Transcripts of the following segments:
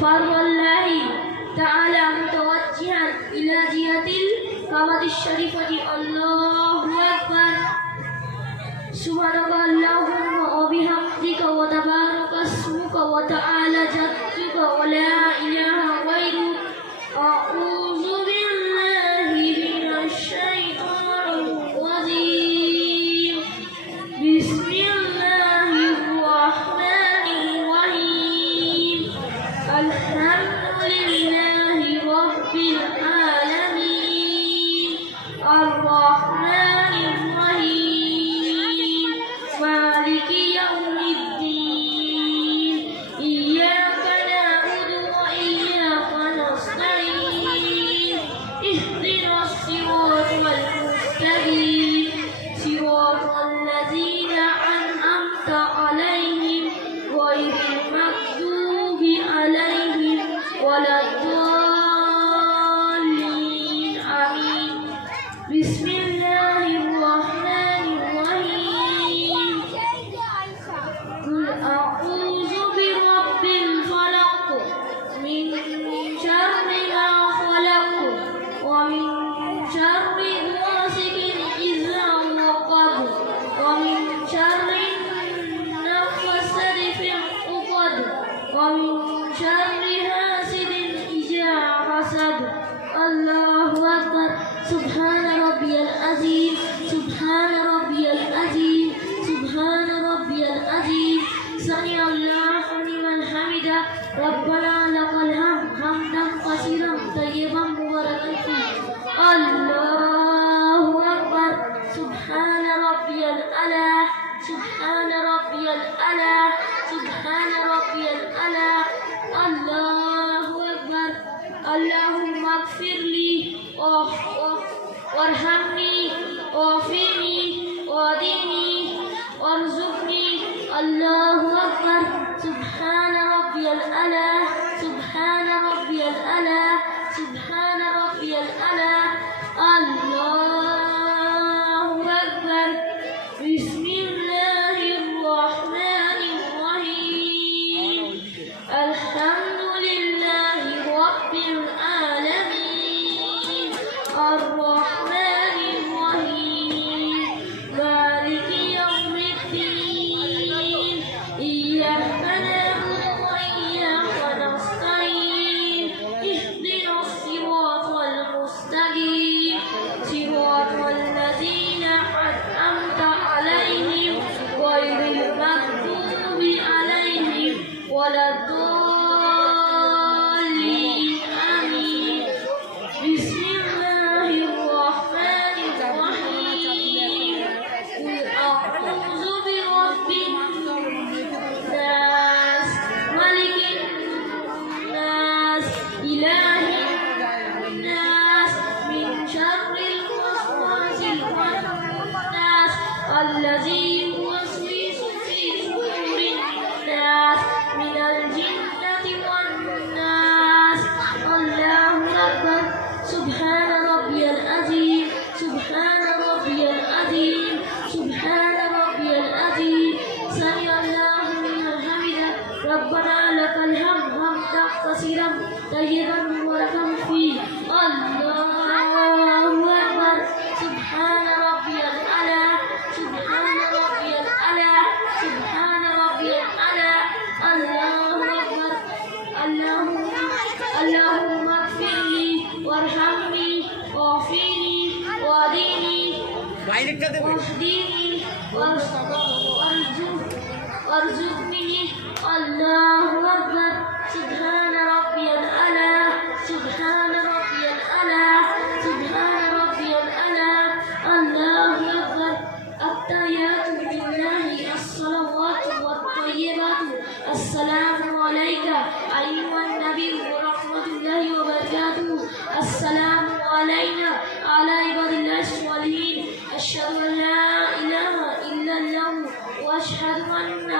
فوالله تعالى متوجها إلى جهة الكعبة الشريفة الله أكبر سبحانك اللهم وبحمدك وتبارك اسمك وتعالى جدك ولا إله غيرك أعوذ بالله من الشيطان الرجيم بسم الله الرحمن الرحيم الحمد لله رب العالمين الرحمن الرحيم مالك يوم الدين إياك نعبد وإياك نستعين اهدنا الصراط المستقيم صراط الذين أنعمت عليهم غير المغضوب عليهم ولا الضالين آمين بسم الله الرحمن الرحيم قل أعوذ برب الفلق من شر ما خلق ومن شر غاسق إذا وقب ومن شر النفاثات في العقد ومن شر حاسد إذا حسد الله أكبر سبحان ربي العظيم سبحان ربي العظيم سبحان ربي العظيم سمع الله لمن حمده ربنا لك الحمد حمدا كثيرا طيبا مباركا فيه الله أكبر سبحان ربي الأعلى سبحان ربي الأعلى سبحان ربي الأعلى الله أكبر اللهم اغفر لي وارحمني واعفني واهدني وارزقني الله أكبر سبحان ربي الأعلى سبحان ربي الأعلى سبحان ربي الأعلى الله أكبر بسم الله الرحمن الرحيم الحمد لله رب العالمين الرحمن الرحيم مالك يوم الدين إياك نعبد وإياك نستعين اهدنا الصراط المستقيم صراط الذين أنعمت عليهم غير المغضوب عليهم ولا الضالين آمين بسم الله الرحمن الرحيم قل أعوذ برب الناس ملك الناس إله الناس من شر الوسواس الخناس الذي يوسوس في صدور الناس من الجنة والناس الله أكبر سبحان ربي العظيم سبحان ربي العظيم سبحان ربي العظيم سمع الله لمن حمده ربنا لك الحمد حمدا كثيرا طيبا مباركا فيه الله أكبر سبحان ربي الأعلى سبحان ربي الأعلى سبحان ربي الأعلى الله أكبر اللهم اغفر لي وارحمني واعفني واهدني واهدني وارزقني الله أكبر سبحان ربي الأعلى سبحان ربي الأعلى سبحان ربي الأعلى الله أكبر التحيات لله الصلوات والطيبات السلام عليك أيها النبي ورحمة الله وبركاته السلام علينا على عباد الله الصالحين أشهد أن لا إله إلا الله وأشهد أن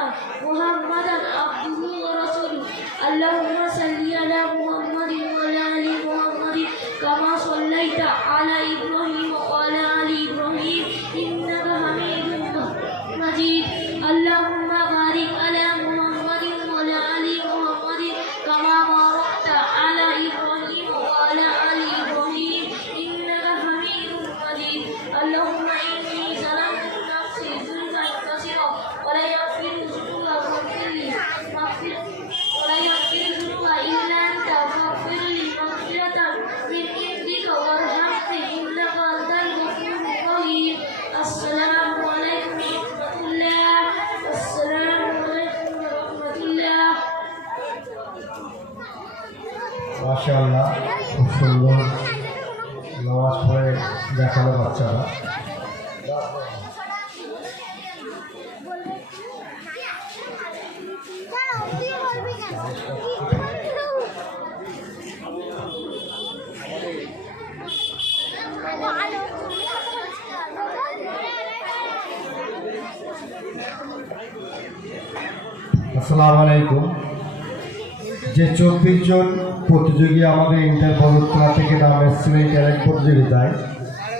محمدا عبده ورسوله اللهم صل على محمد وعلى آل محمد كما صليت على إبراهيم وعلى آل إبراهيم إنك حميد مجيد اللهم بارك على محمد وعلى آل محمد كما باركت মাশাআল্লাহ, খুব সুন্দর নামাজ পড়ে দেখালো বাচ্চারা। আসসালামু আলাইকুম। যে 24 জন প্রতিযোগী আমাদের ইন্টার পদকলা থেকে নাম এসেছিল এই ট্যালেন্ট প্রতিযোগিতায়,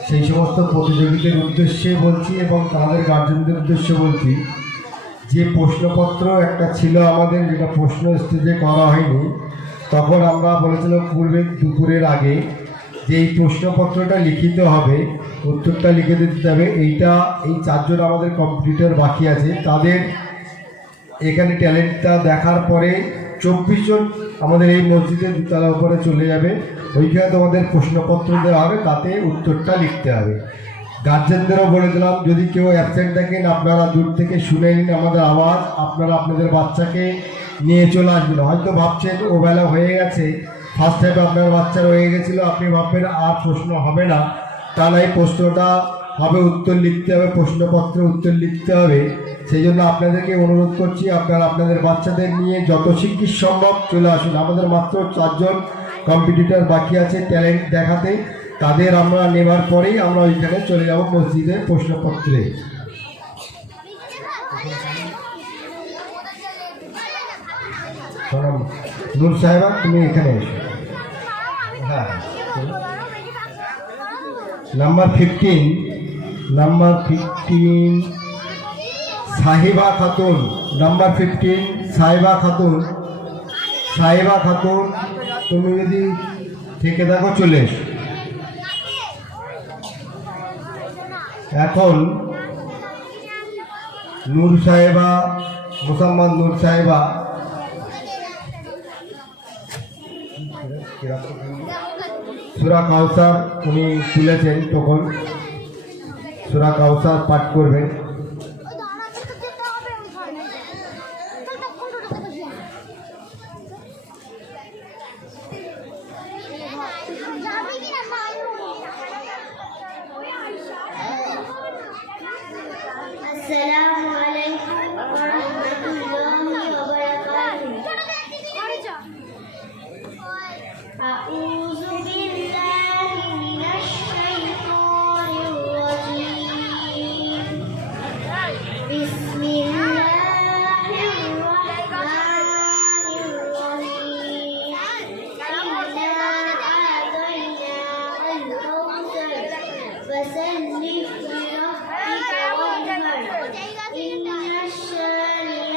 সেই সমস্ত প্রতিযোগীদের উদ্দেশ্যে বলছি এবং তাদের গার্জেনদের উদ্দেশ্যে বলছি যে প্রশ্নপত্র একটা ছিল আমাদের, যেটা প্রশ্ন স্টেজে করা হয়নি, তখন আমরা বলেছিলাম পূর্বে দুপুরের আগে যে এই প্রশ্নপত্রটা লিখিত হবে, উত্তরটা লিখে দিতে হবে। এই 4 জন আমাদের কম্পিটিটর বাকি আছে, তাদের এখানে ট্যালেন্টটা দেখার পরে 24 জন আমাদের এই মসজিদের দুতলার উপরে চলে যাবে। ওইখানে তোমাদের প্রশ্নপত্র দেওয়া হবে, তাতে উত্তরটা লিখতে হবে। গার্জেনদেরও বলে দিলাম, যদি কেউ অ্যাবসেন্ট থাকেন আপনারা দূর থেকে শুনে নিন আমাদের আওয়াজ, আপনারা আপনাদের বাচ্চাকে নিয়ে চলে আসবেন। হয়তো ভাবছেন ও বেলা হয়ে গেছে, ফার্স্ট টাইমে আপনার বাচ্চা রয়ে গেছিলো, আপনি ভাববেন আর প্রশ্ন হবে না, তা নয়, প্রশ্নটা হবে, উত্তর লিখতে হবে, প্রশ্নপত্রে উত্তর লিখতে হবে। সেই জন্য আপনাদেরকে অনুরোধ করছি, আপনারা আপনাদের বাচ্চাদের নিয়ে যত শিগগির সম্ভব চলে আসুন। আমাদের মাত্র 4 জন কম্পিটিটর বাকি আছে ট্যালেন্ট দেখাতে, তাদের আমরা নেবার পরেই আমরা ওইখানে চলে যাব মসজিদে প্রশ্নপত্রে। নূর সাহেবা, তুমি এখানে এসো। হ্যাঁ, নাম্বার 15 সাহিবা খাতুন, নাম্বার 15 সাহিবা খাতুন, তুমি যদি থেকে থাকো চলে এসো। এখন নূর সাহেবা, মুসাম্মদ নূর সাহেবা, সূরা কাউসার উনি তুলেছেন, তখন সূরা কাউসার পাঠ করবেন। السلام عليكم ورحمة الله وبركاته. أعوذ بالله من الشيطان الرجيم. بسم الله الرحمن الرحيم. إنا أعطيناك الكوثر فصل لربك وانحر إن شانئك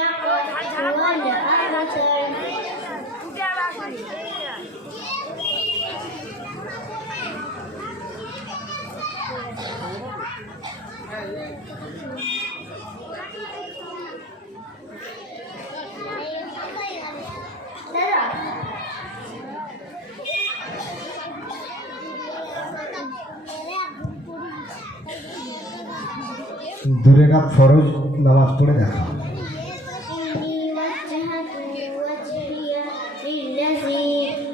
هو الأبتر. দূরে কাজ ফরজ নামাজ পড়ে দেখা। إني وجهت وجهي للذي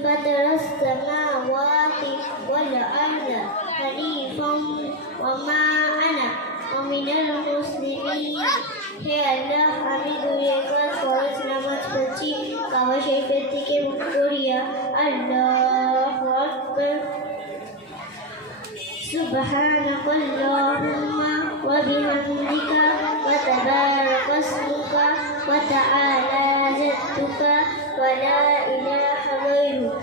فطر السماوات والأرض حنيفا وما أنا من المسلمين. হে আল্লাহ, আমি দূরে কাজ ফরজ নামাজ পড়ছি কাবা শরীফের দিকে মুখ করিয়া। আল্লাহু আকবার। سبحانك اللهم وبحمدك وتبارك اسمك وتعالى جدك ولا إله غيرك.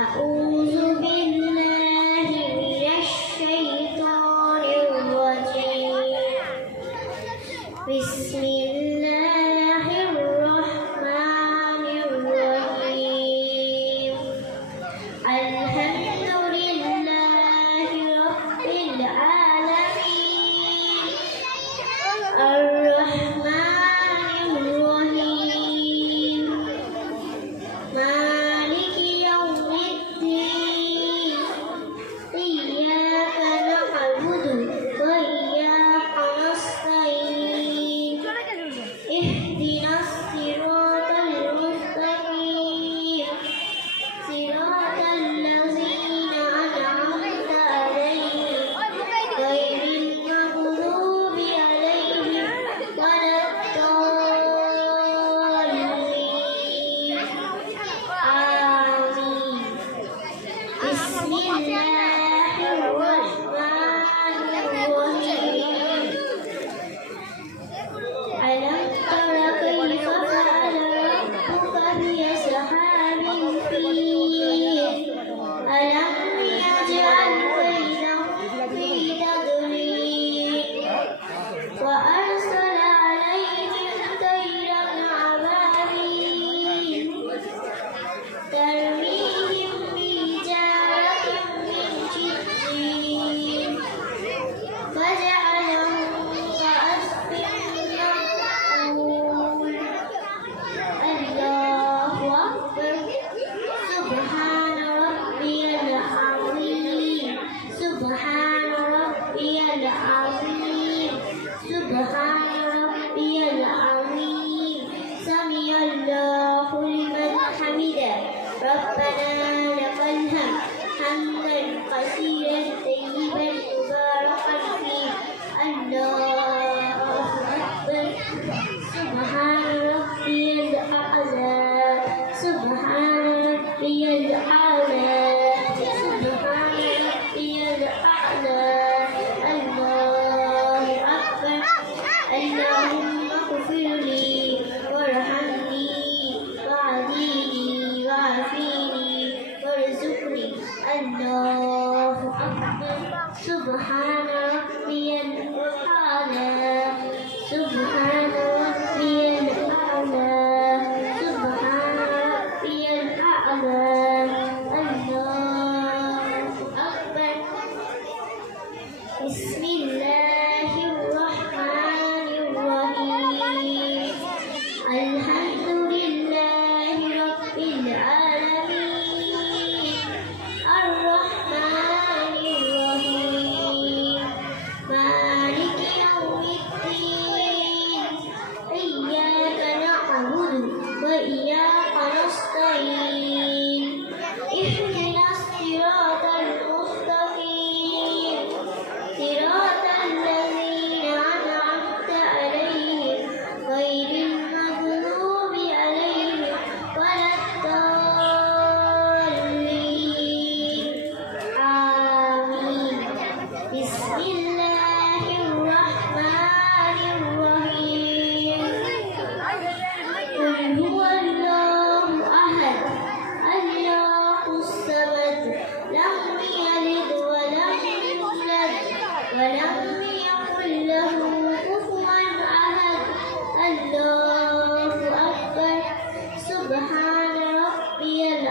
أعوذ بالله من الشيطان الرجيم. بسم الله الرحمن الرحيم. الحمد لله رب العالمين الرحمن الرحيم مالك يوم الدين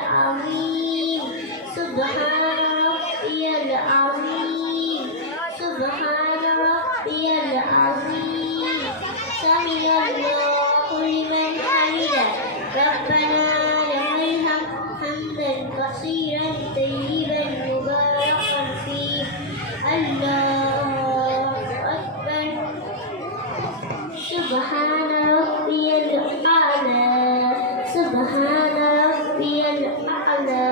العظيم سبحان ربي العظيم سبحان ربي العظيم سمع الله لمن حمده ربنا لك الحمد حمدا كثيرا طيبا مباركا فيه الله أكبر سبحان ربي الأعلى سبحان ربي الأعلى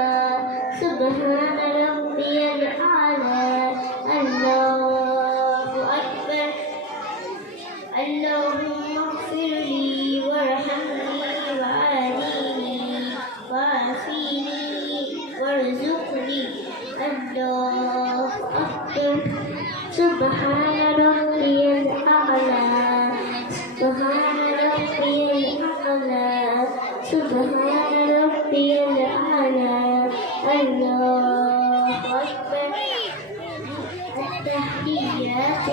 سبحان ربي الأعلى الله أكبر اللهم اغفر لي وارحمني وعافني وعافيني وارزقني الله أكبر سبحان ربي الأعلى سبحان ربي الأعلى سبحان ربي الأعلى الله أكبر التحيات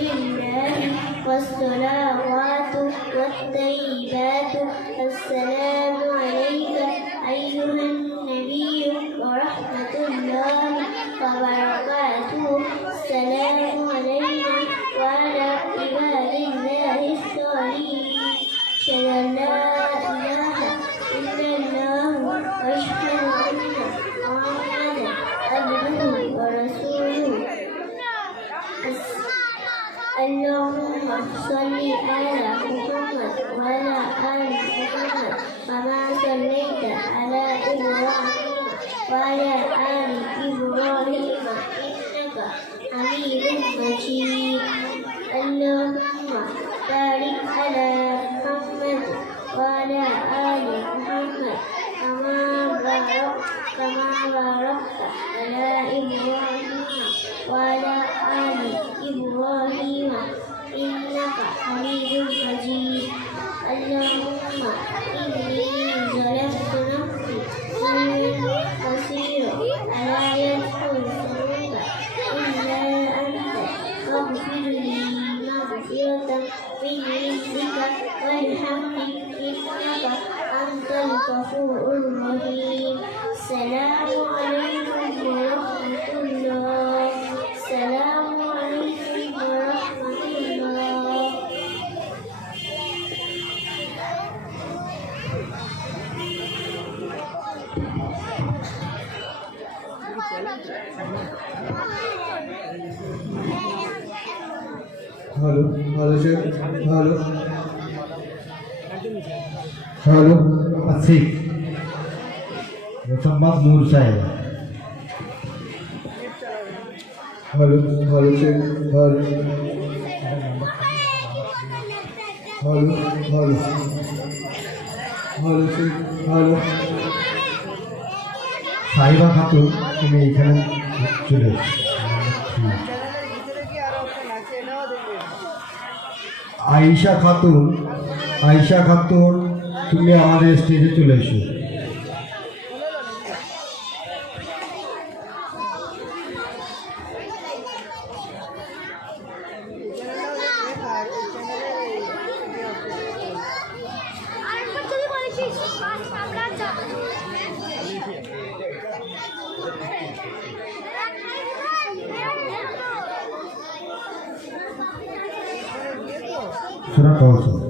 لله والصلوات والطيبات السلام عليك أيها النبي ورحمة الله وبركاته السلام علينا وعلى عباد الله الصالحين أشهد أن لا إله إلا الله وأشهد أن محمدا عبده ورسوله اللهم صل على محمد وعلى آل محمد كما صليت على إبراهيم وعلى آل إبراهيم إنك حميد مجيد اللهم بارك على محمد وعلى آل محمد كما باركت على إبراهيم وعلى آل إبراهيم إنك حميد مجيد اللهم إني ظلمت نفسي ظلما كثيرا ولا يغفر الذنوب إلا أنت فاغفر لي مغفرة من عندك وارحمني إنك أنت الغفور الرحيم السلام عليكم ورحمة الله السلام عليكم ورحمة الله hello hello sir hello hello Asif Mohammad Noor sahab hello hello sir hello hello hello hello sir hello Sahiba Khatun তুমি এখানে চলে আয়েশা খাতুন তুমি আমাদের স্টেজে চলে এসো সুরা কাউসার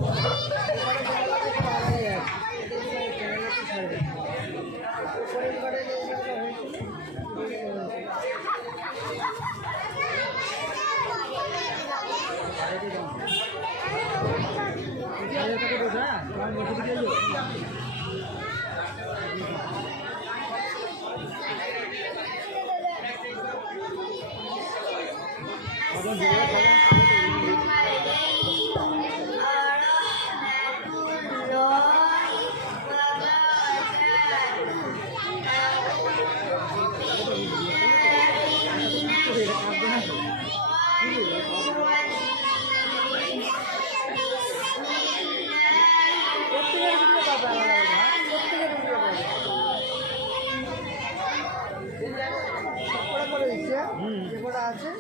আছে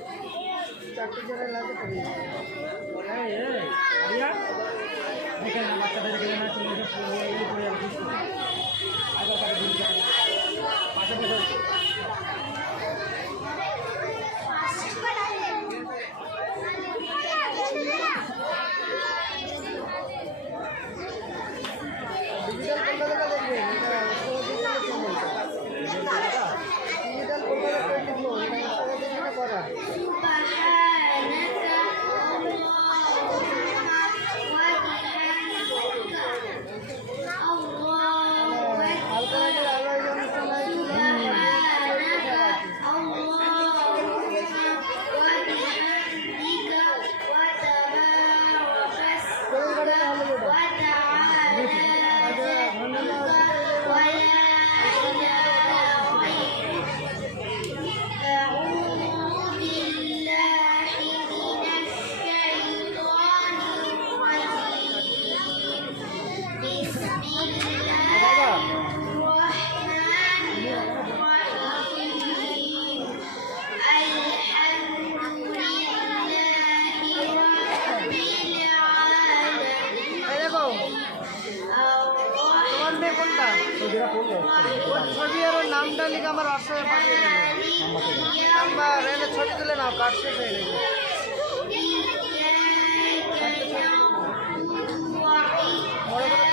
চারটে চ্যানেল আছে বাচ্চাদের ওর ছবি আর ওর নামটা লিখে আমার হোয়াটসঅ্যাপে পাঠিয়ে দেবে। নাম্বার এনে ছবি তুলে নাও, কার্ড শেষ হয়ে গেছে। বড় করে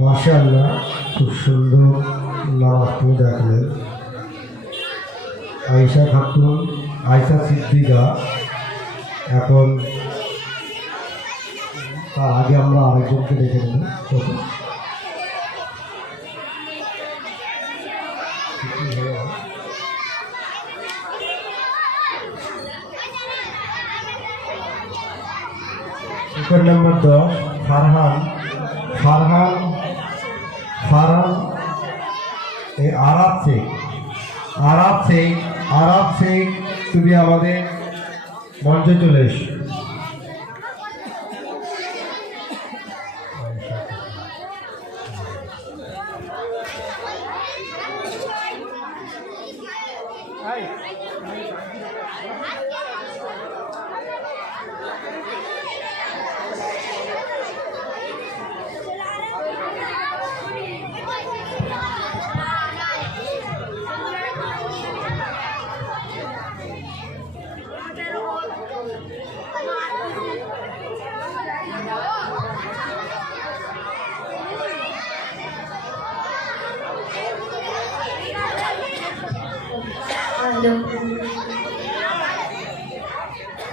মাশাআল্লাহ, খুব সুন্দর নামাজ তুমি দেখলেন। আয়েশা খাতুন, আয়েশা সিদ্দিকা। এখন তার আগে আমরা আরেকজনকে দেখে নেব। টিকিট নম্বর 10 ফারহান। এই আরাব শেখ তুমি আমাদের মঞ্চে চলে এসো।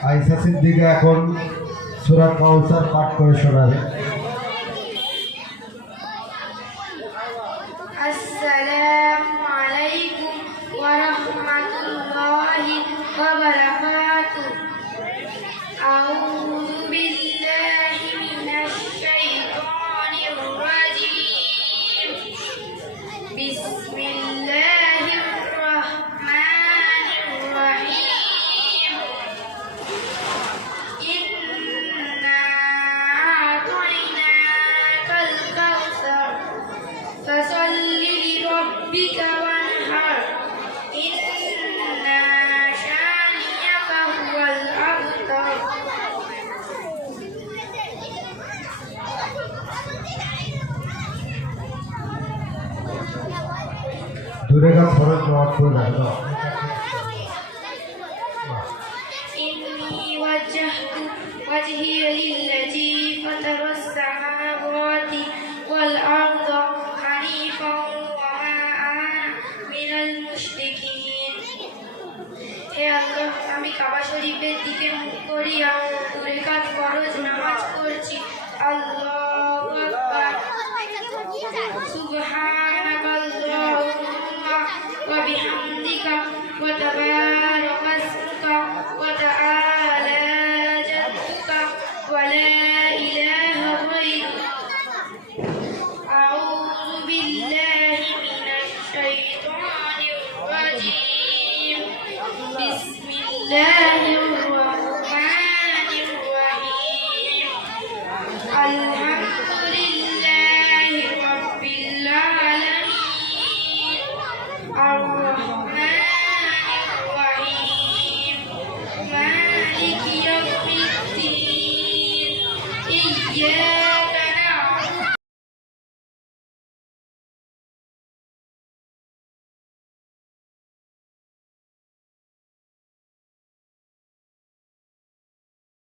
আয়েশা সিদ্দিকা এখন সূরা কাউসার পাঠ করে শোনাবে। আসসালামু আলাইকুম ওয়া রাহমাতুল্লাহি ওয়া বারাকাতুহু। আউযু বিল্লাহি মিনাশ শাইতানির রাজীম। বিসমিল্লাহির রাহমানির রাহিম। ইন্না আ'তাইনাকাল কাউসার ফাসাল্লি লিরাব্বিকা ওয়ানহার। ইন্না শানিয়াকা হুয়াল আবতার। দূরে কাজ ফরজ নামাজ পড়ে দেখো। إني وجهت وجهي للذي فطر السماوات والأرض حنيفا وما أنا من المشركين। হে আল্লাহ, আমি কাবা শরীফের দিকে মুখ করিয়া দূরে কাজ ফরজ নামাজ পড়ছি। আল্লাহু আকবার। সুবহানাকাল্লাহুম্মা ওয়া বিহামদিকা ওয়া তাবারাকা ইসমুকা ওয়া তাআলা জাদ্দুকা ওয়া লা ইলাহা গায়রুক। আউযু বিল্লাহি মিনাশ শাইতানির রাজীম। বিসমিল্লাহির রাহমানির রাহিম। আলহামদুলিল্লাহি রাব্বিল আলামিন। আর-রাহমানির রাহিম। মালিকি ইয়াউমিদ্দিন। ইয়্যাকা